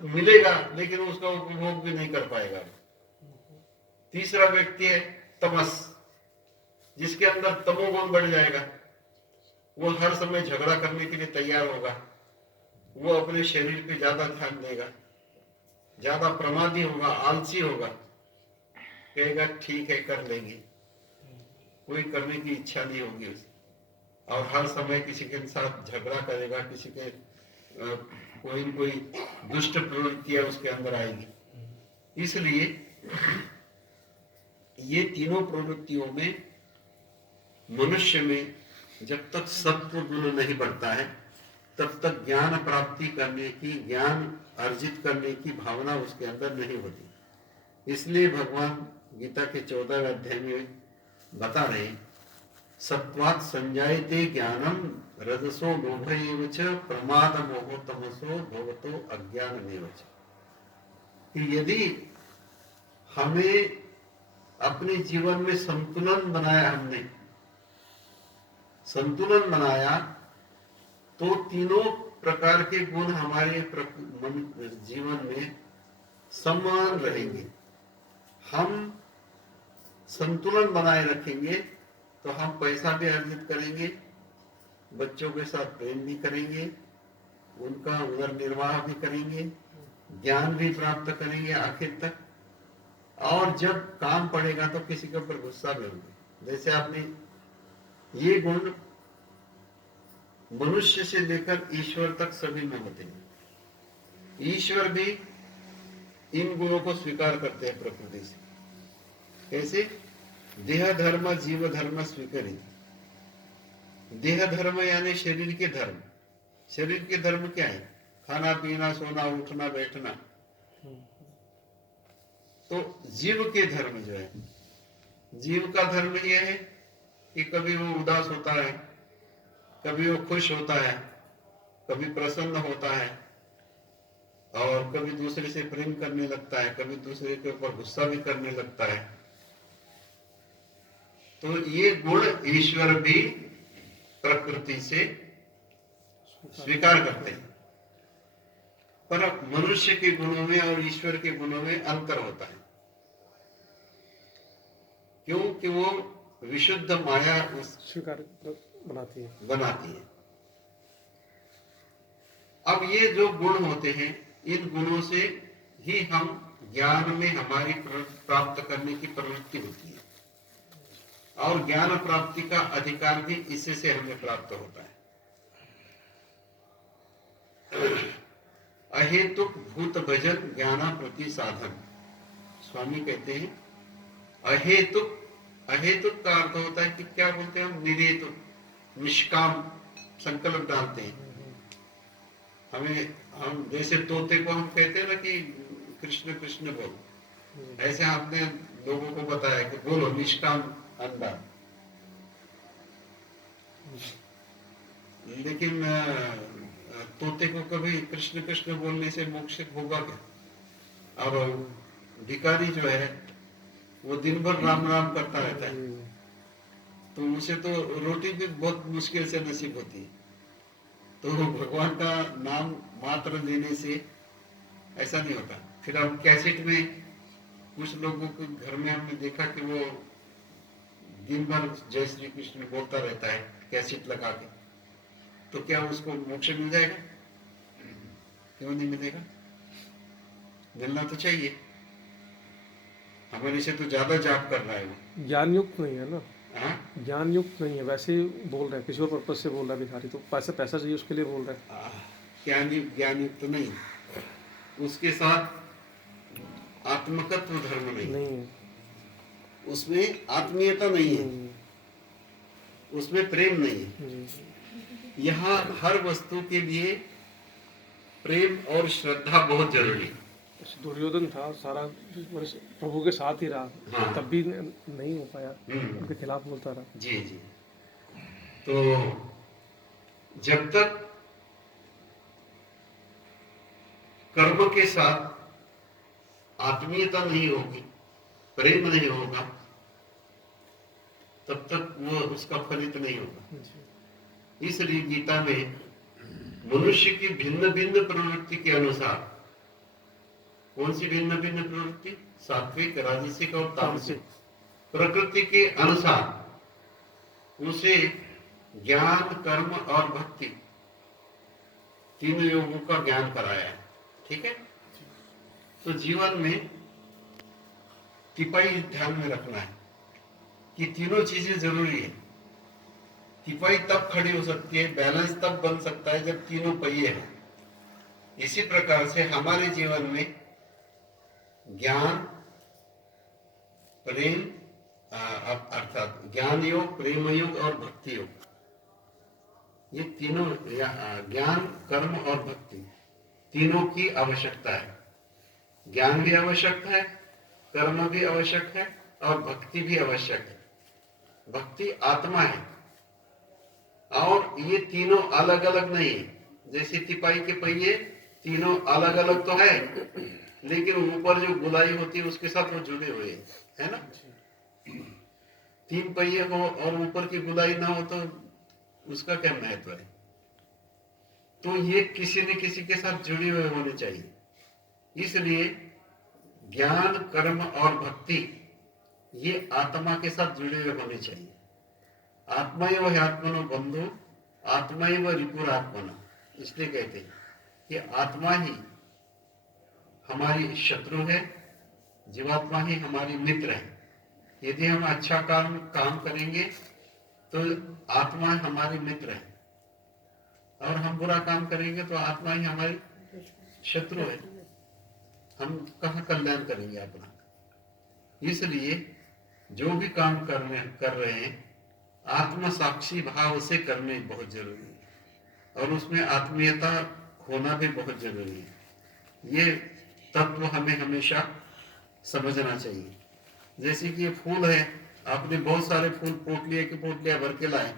मिलेगा लेकिन उसका उपभोग भी नहीं कर पाएगा। तीसरा व्यक्ति है तमस, जिसके अंदर तमोगुण बढ़ जाएगा। वो हर समय झगड़ा करने के लिए तैयार होगा, वो अपने शरीर पे ज्यादा ध्यान देगा, ज्यादा प्रमादी होगा, आलसी होगा, कहेगा ठीक है कर लेंगे, कोई करने की इच्छा नहीं होगी उसे, और हर समय किसी के साथ झगड़ा करेगा, किसी के कोई न कोई दुष्ट प्रवृत्तियां उसके अंदर आएगी। इसलिए ये तीनों प्रवृत्तियों में मनुष्य में जब तक सत्व गुण नहीं बढ़ता है तब तक ज्ञान प्राप्ति करने की, ज्ञान अर्जित करने की भावना उसके अंदर नहीं होती। इसलिए भगवान गीता के 14वें अध्याय में बता रहे, सत्वात् संजायते ज्ञानम रजसो लोभ एव च प्रमाद मोहो तमसो भवतो अज्ञानमेव च। कि यदि हमें अपने जीवन में संतुलन बनाया, हमने संतुलन बनाया तो तीनों प्रकार के गुण हमारे जीवन में समान रहेंगे। हम संतुलन बनाए रखेंगे तो हम पैसा भी अर्जित करेंगे, बच्चों के साथ प्रेम भी करेंगे, उनका उदर निर्वाह भी करेंगे, ज्ञान भी प्राप्त करेंगे आखिर तक, और जब काम पड़ेगा तो किसी के ऊपर गुस्सा भी होंगे। जैसे आपने ये गुण मनुष्य से लेकर ईश्वर तक सभी में होते हैं। ईश्वर भी इन गुणों को स्वीकार करते हैं प्रकृति से। कैसे? देह धर्म जीव धर्म स्वीकृत। देह धर्म यानी शरीर के धर्म। शरीर के धर्म क्या है? खाना पीना, सोना, उठना, बैठना। तो जीव के धर्म जो है, जीव का धर्म यह है कि कभी वो उदास होता है, कभी वो खुश होता है, कभी प्रसन्न होता है, और कभी दूसरे से प्रेम करने लगता है, कभी दूसरे के ऊपर गुस्सा भी करने लगता है। तो ये गुण ईश्वर भी प्रकृति से स्वीकार करते हैं, पर मनुष्य के गुणों में और ईश्वर के गुणों में अंतर होता है। क्योंकि वो विशुद्ध माया स्वीकार बनाती है। अब ये जो गुण होते हैं, इन गुणों से ही हम ज्ञान में हमारी प्राप्त करने की प्रवृत्ति होती है, और ज्ञान प्राप्ति का अधिकार भी इससे से हमें प्राप्त होता है। अहेतुक भूत भजन ज्ञान प्रति साधन। स्वामी कहते हैं अहेतुक, अहेतुक का अर्थ होता है कि क्या बोलते हैं हम, निरेतुक, निष्काम संकल्प डालते हैं। हम जैसे तोते को हम कहते हैं ना कि कृष्ण कृष्ण बोल, ऐसे आपने लोगों को बताया कि बोलो निष्काम अंडा। लेकिन तोते को कभी कृष्ण कृष्ण बोलने से मोक्ष होगा क्या? और भिखारी जो है वो दिन भर राम राम करता रहता है, तो उसे तो रोटी भी बहुत मुश्किल से नसीब होती है। तो भगवान का नाम मात्र लेने से ऐसा नहीं होता। फिर हम कैसेट में कुछ लोगों के घर में हमने देखा कि वो दिन भर जय श्री कृष्ण बोलता रहता है कैसेट लगा के, तो क्या उसको मोक्ष मिल जाएगा? क्यों नहीं मिलेगा? मिलना तो चाहिए। हमारे से तो ज्यादा जाप कर रहा है वो। ज्ञान युक्त नहीं है ना, ज्ञान युक्त नहीं है, वैसे ही बोल रहा है, किसी और पर्पज से बोल रहा है भिखारी, तो पैसा पैसा चाहिए उसके लिए बोल रहा है। ज्ञान युक्त नहीं, उसके साथ आत्मकत्व धर्म नहीं है, उसमें आत्मीयता नहीं है, उसमें प्रेम नहीं है। यहाँ हर वस्तु के लिए प्रेम और श्रद्धा बहुत जरूरी है। दुर्योधन था, सारा प्रभु के साथ ही रहा, हाँ। तब भी नहीं हो पाया, उनके खिलाफ बोलता रहा। जी जी। तो जब तक कर्म के साथ आत्मीयता नहीं होगी, प्रेम नहीं होगा, तब तक वो उसका फलित नहीं होगा। इसलिए गीता में मनुष्य की भिन्न भिन्न प्रवृत्ति के अनुसार कौन सी भिन्न भिन्न प्रवृत्ति? सात्विक, राजसिक और तामसिक। तामसिक। प्रकृति के अनुसार उसे ज्ञान, कर्म और भक्ति तीनों योगों का ज्ञान कराया है। ठीक है। तो जीवन में तिपाई ध्यान में रखना है कि तीनों चीजें जरूरी है। तिपाई तब खड़ी हो सकती है, बैलेंस तब बन सकता है जब तीनों पहिए हैं। इसी प्रकार से हमारे जीवन में ज्ञान, प्रेम, अर्थात ज्ञान योग, प्रेम योग और भक्ति योग, ये तीनों, ज्ञान, कर्म और भक्ति, तीनों की आवश्यकता है। ज्ञान भी आवश्यक है, कर्म भी आवश्यक है और भक्ति भी आवश्यक है। भक्ति आत्मा है और ये तीनों अलग अलग नहीं है। जैसे तिपाई के पहिए तीनों अलग अलग तो है, लेकिन ऊपर जो गुलाई होती है उसके साथ वो जुड़े हुए हैं, है ना। तीन पहिए हो और ऊपर की गुलाई ना हो तो उसका क्या महत्व है? तो ये किसी न किसी के साथ जुड़े हुए होने चाहिए। इसलिए ज्ञान, कर्म और भक्ति ये आत्मा के साथ जुड़े हुए होने चाहिए। आत्मा एव ह्यात्मनो बंधु, आत्मा एव रिपुरात्मना। इसलिए कहते हैं कि आत्मा ही हमारी शत्रु है, जीवात्मा ही हमारी मित्र है। यदि हम अच्छा काम करेंगे तो आत्मा हमारी मित्र है, और हम बुरा काम करेंगे तो आत्मा ही हमारी शत्रु है। हम कहाँ कल्याण करेंगे अपना? इसलिए जो भी काम कर रहे हैं आत्म साक्षी भाव से करने बहुत जरूरी है, और उसमें आत्मीयता होना भी बहुत जरूरी है। ये तत्व हमें हमेशा समझना चाहिए। जैसे कि ये फूल है, आपने बहुत सारे फूल पोटलिया भर के लाए,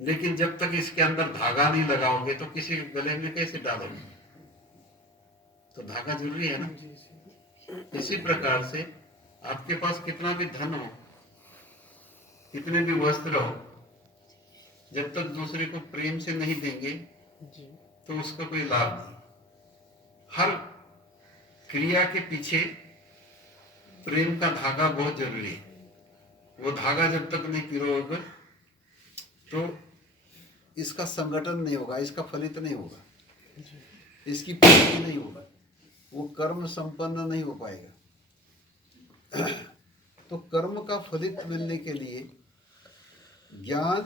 लेकिन जब तक इसके अंदर धागा नहीं लगाओगे तो किसी गले में कैसे डालोगे? तो धागा जरूरी है ना। इसी प्रकार से आपके पास कितना भी धन हो, कितने भी वस्त्र हो, जब तक दूसरे को प्रेम से नहीं देंगे तो उसका कोई लाभ नहीं। हर क्रिया के पीछे प्रेम का धागा बहुत जरूरी है। वो धागा जब तक नहीं पिरोगे तो इसका संगठन नहीं होगा, इसका फलित नहीं होगा, इसकी पूर्ति नहीं होगा, वो कर्म संपन्न नहीं हो पाएगा। तो कर्म का फलित मिलने के लिए ज्ञान,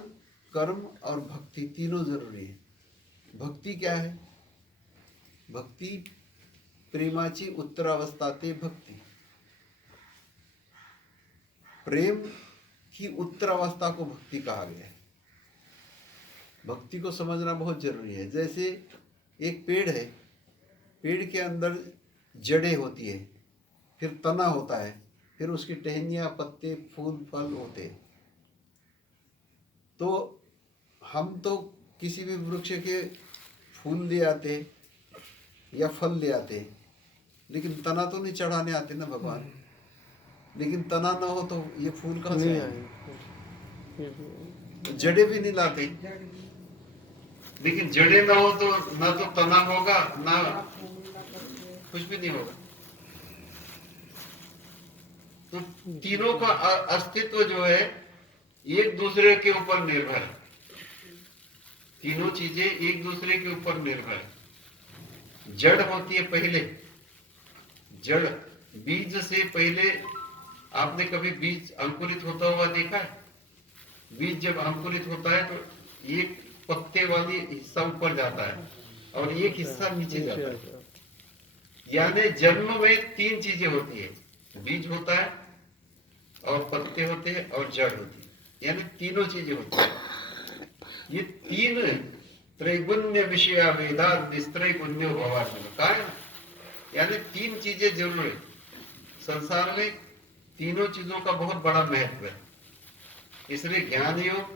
कर्म और भक्ति तीनों जरूरी है। भक्ति क्या है? भक्ति प्रेमाची उत्तरावस्था ते भक्ति। प्रेम की उत्तरावस्था को भक्ति कहा गया है। भक्ति को समझना बहुत जरूरी है। जैसे एक पेड़ है, पेड़ के अंदर जड़ें होती है, फिर तना होता है, फिर उसकी टहनियाँ, पत्ते, फूल, फल होते हैं। तो हम तो किसी भी वृक्ष के फूल ले आते या फल ले आते, लेकिन तना तो नहीं चढ़ाने आते ना भगवान। लेकिन तना ना हो तो ये फूल कहाँ से आएंगे? जड़ें भी नहीं लाते, लेकिन जड़ें ना हो तो ना तो तना होगा ना कुछ भी नहीं होगा। तो तीनों का अस्तित्व जो है एक दूसरे के ऊपर निर्भर है। तीनों चीजें एक दूसरे के ऊपर निर्भर है। जड़ होती है पहले, जड़ बीज से पहले। आपने कभी बीज अंकुरित होता हुआ देखा है? बीज जब अंकुरित होता है तो एक पत्ते वाली हिस्सा ऊपर जाता है और एक हिस्सा नीचे जाता है। यानी जन्म में तीन चीजें होती है, बीज होता है और पत्ते होते हैं और जड़ होती है, यानी तीनों चीजें होती है। ये तीन त्रैगुण्य विषया वेदा निस्त्रैगुण्यो भवार्जुन कहा है, यानी तीन चीजें जरूर है। संसार में तीनों चीजों का बहुत बड़ा महत्व है। इसलिए ज्ञान योग,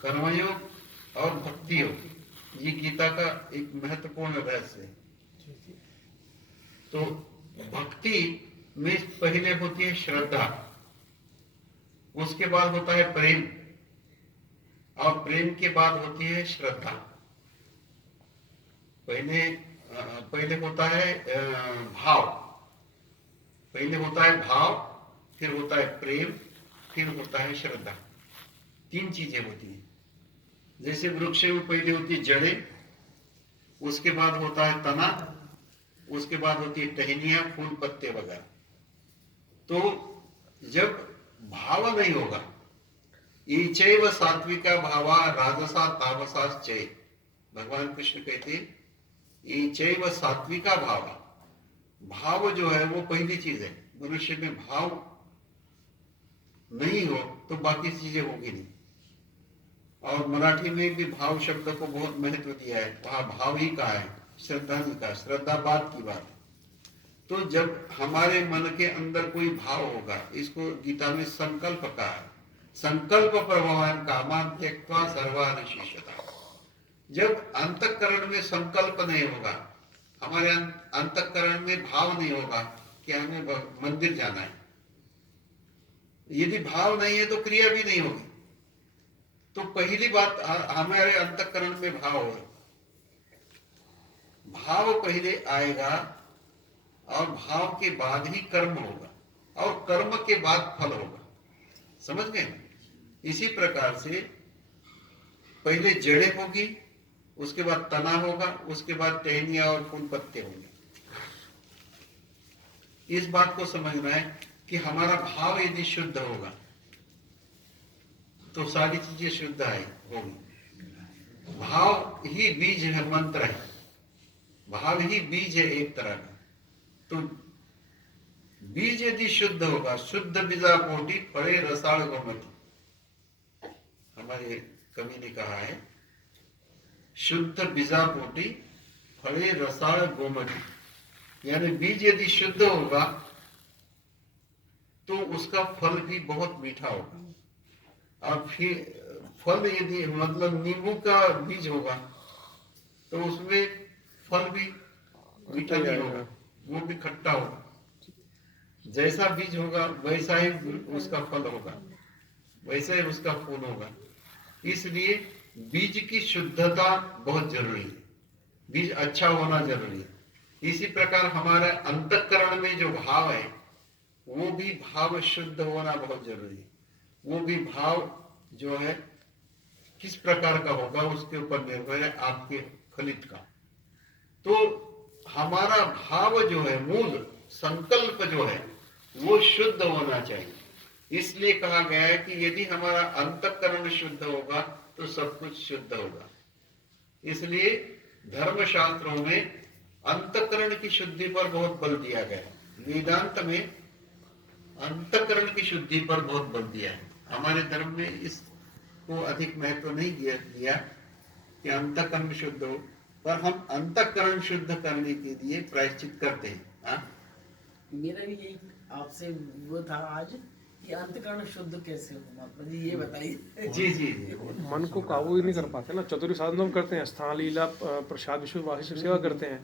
कर्मयोग और भक्ति योग ये गीता का एक महत्वपूर्ण रहस्य है। तो भक्ति में पहले होती है श्रद्धा, उसके बाद होता है प्रेम, और प्रेम के बाद होती है श्रद्धा। पहले पहले होता है भाव, पहले होता है भाव, फिर होता है प्रेम, फिर होता है श्रद्धा। 3 चीजें होती हैं। जैसे वृक्ष में पहले होती है जड़ें, उसके बाद होता है तना, उसके बाद होती है टहनियां, फूल, पत्ते वगैरह। तो जब भाव नहीं होगा, ईचैव सात्विका भावा राजसा तामसाश्चै, भगवान कृष्ण कहते ईचैव सात्विका भावा, भाव जो है वो पहली चीज है। मनुष्य में भाव नहीं हो तो बाकी चीजें होगी नहीं। और मराठी में भी भाव शब्द को बहुत महत्व दिया है, वहां भाव ही कहा है, श्रद्धा नहीं कहा। श्रद्धा बात की बात है। तो जब हमारे मन के अंदर कोई भाव होगा, इसको गीता में संकल्प कहा है, संकल्प प्रभवान कामान त्यक्त्वा सर्वान् शेषतः। जब अंतःकरण में संकल्प नहीं होगा, हमारे अंतःकरण में भाव नहीं होगा कि हमें मंदिर जाना है, यदि भाव नहीं है तो क्रिया भी नहीं होगी। तो पहली बात हमारे अंतःकरण में भाव होगा, भाव पहले आएगा और भाव के बाद ही कर्म होगा और कर्म के बाद फल होगा। समझ गए? इसी प्रकार से पहले जड़ें होगी, उसके बाद तना होगा, उसके बाद टहनियां और फूल पत्ते होंगे। इस बात को समझना है कि हमारा भाव यदि शुद्ध होगा तो सारी चीजें शुद्ध होगी। भाव ही बीज है, मंत्र है, भाव ही बीज है एक तरह का। तो बीज यदि शुद्ध होगा, शुद्ध बीजा कोटि फले रसाल गोमति, हमारे कवि ने कहा है, शुद्ध बीजा कोटि फले रसाल गोमति, यानी बीज यदि शुद्ध होगा तो उसका फल भी बहुत मीठा होगा। और फिर फल यदि मतलब नींबू का बीज होगा तो उसमें फल भी मीठा नहीं होगा, वो भी खट्टा होगा। जैसा बीज होगा वैसा ही उसका फल होगा, वैसा ही उसका फूल होगा। इसलिए बीज की शुद्धता बहुत जरूरी है, बीज अच्छा होना जरूरी है। इसी प्रकार हमारे अंतःकरण में जो भाव है वो भी भाव शुद्ध होना बहुत जरूरी है। वो भी भाव जो है किस प्रकार का होगा उसके ऊपर निर्भर है आपके फलित का। तो हमारा भाव जो है, मूल संकल्प जो है वो शुद्ध होना चाहिए। इसलिए कहा गया है कि यदि हमारा अंतःकरण शुद्ध होगा तो सब कुछ शुद्ध होगा। इसलिए धर्मशास्त्रों में अंतःकरण की शुद्धि पर बहुत बल दिया गया है। वेदांत में अंतःकरण की शुद्धि पर बहुत बल दिया है। हमारे धर्म में इसको अधिक महत्व नहीं दिया कि अंतःकरण शुद्ध हो, पर हम अंतःकरण शुद्ध करने के लिए प्रायश्चित करते हैं। मेरा भी यही आपसे वो था आज कि अंतःकरण शुद्ध कैसे हो, मतलब ये बताइए। जी जी जी। मन को काबू ही नहीं कर पाते ना। चतुर्थ साधन हम करते हैं, स्थान लीला प्रसाद विश्व वासी सेवा करते हैं,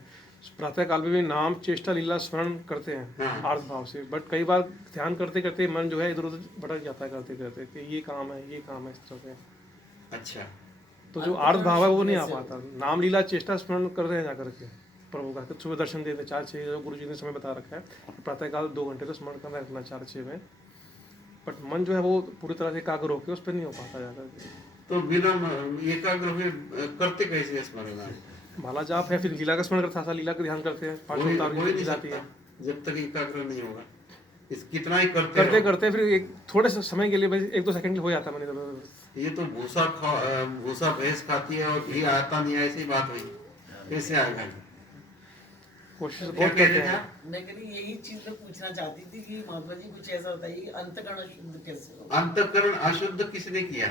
प्रातः काल में भी नाम चेष्टा लीला स्मरण करते हैं आर्थ भाव से। बट कई बार ध्यान करते करते मन जो है इधर उधर भटक जाता है करते करते कि ये काम है ये काम है, इस तरह से। अच्छा, तो जो आर्थ भाव है वो नहीं आ पाता। नाम लीला चेष्टा स्मरण करते हैं जाकर के प्रभु का। सुबह दर्शन देते 4-6 गुरु जी ने समय बता रखा है, प्रातः काल 2 घंटे तो स्मरण करना रखना 4-6 में। बट मन जो है वो पूरी तरह से एकाग्र होकर उस पर नहीं हो पाता जाकर। तो बिना एकाग्र हुए करते कैसे स्मरण? भाला जाप है, फिर लीला का स्मरण करता था, लीला का ध्यान करते हैं, पांच नहीं जाती है जब तक एकाग्र नहीं होगा। इस कितना ही करते करते फिर एक थोड़े से समय के लिए 1-2 सेकंड के हो जाता है। मैंने ये तो भूसा भैंस खाती है और घी आता नहीं, ऐसी बात हुई, कैसे आएगा? कोशिश क्या बहुत कह करते रहे थे हैं। आप? मैं कह रही यही चीज मैं पूछना चाहती थी कि महात्मा जी कुछ ऐसा बताइए कि अंतःकरण शुद्ध कैसे हो। अंतःकरण अशुद्ध किसने किया,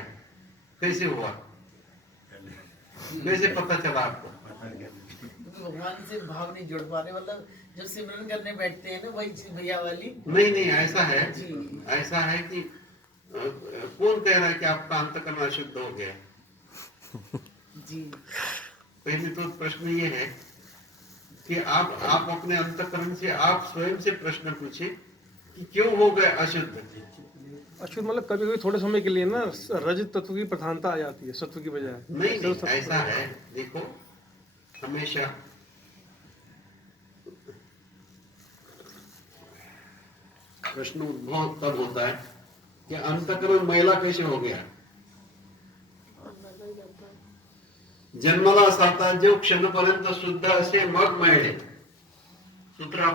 कैसे हुआ, कैसे पता चला आपको? क्योंकि भगवान से भाव नहीं जुड़ पा रहे, मतलब जब सिमरन करने बैठते हैं ना वही चीज भैया वाली। नहीं ऐसा है, जी। ऐसा है कि कौन कह रहा है कि आपका अंतःकरण अशुद्ध हो गया? जी। पहले तो प्रश्न ये है कि आप अपने अंतःकरण से आप स्वयं से प्रश्न पूछे कि क्यों हो गया अशुद्ध। अशुद्ध मतलब कभी कभी थोड़े समय के लिए ना रजत तत्व की प्रधानता आ जाती है सत्व की बजाय। नहीं ऐसा है, देखो हमेशा प्रश्न उद्भव तब होता है कि अंतकरण मैला कैसे हो गया। जन्माला साता जो क्षणपर्यंत शुद्ध असे मग मैळे सूत्र